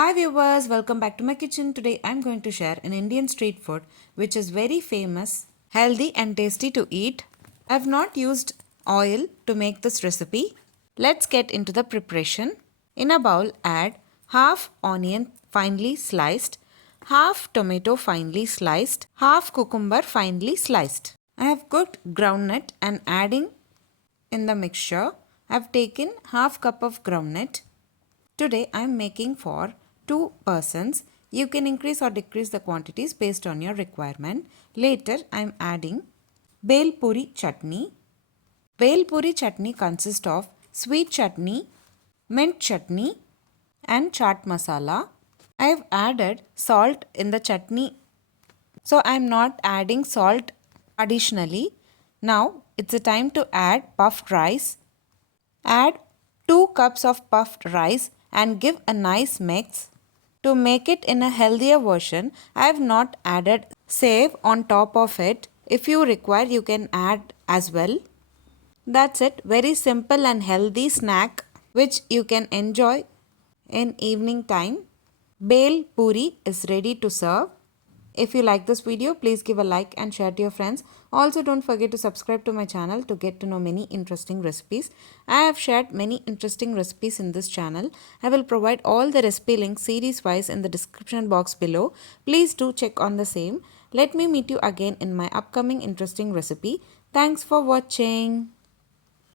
Hi viewers, welcome back to my kitchen. Today I'm going to share an Indian street food which is very famous, healthy and tasty to eat. I've not used oil to make this recipe. Let's get into the preparation. In a bowl add half onion finely sliced, half tomato finely sliced, half cucumber finely sliced. I have cooked groundnut and adding in the mixture. I've taken half cup of groundnut. Today I am making for 2 persons. You can increase or decrease the quantities based on your requirement. Later I am adding Bhel puri chutney. Bhel puri chutney consists of sweet chutney, mint chutney and chaat masala. I have added salt in the chutney, so I am not adding salt additionally. Now it's the time to add puffed rice. Add 2 cups of puffed rice and give a nice mix. To make it in a healthier version, I have not added save on top of it. If you require, you can add as well. That's it. Very simple and healthy snack which you can enjoy in evening time. Bhel puri is ready to serve. If you like this video, please give a like and share to your friends. Also, don't forget to subscribe to my channel to get to know many interesting recipes. I have shared many interesting recipes in this channel. I will provide all the recipe links series wise in the description box below. Please do check on the same. Let me meet you again in my upcoming interesting recipe. Thanks for watching.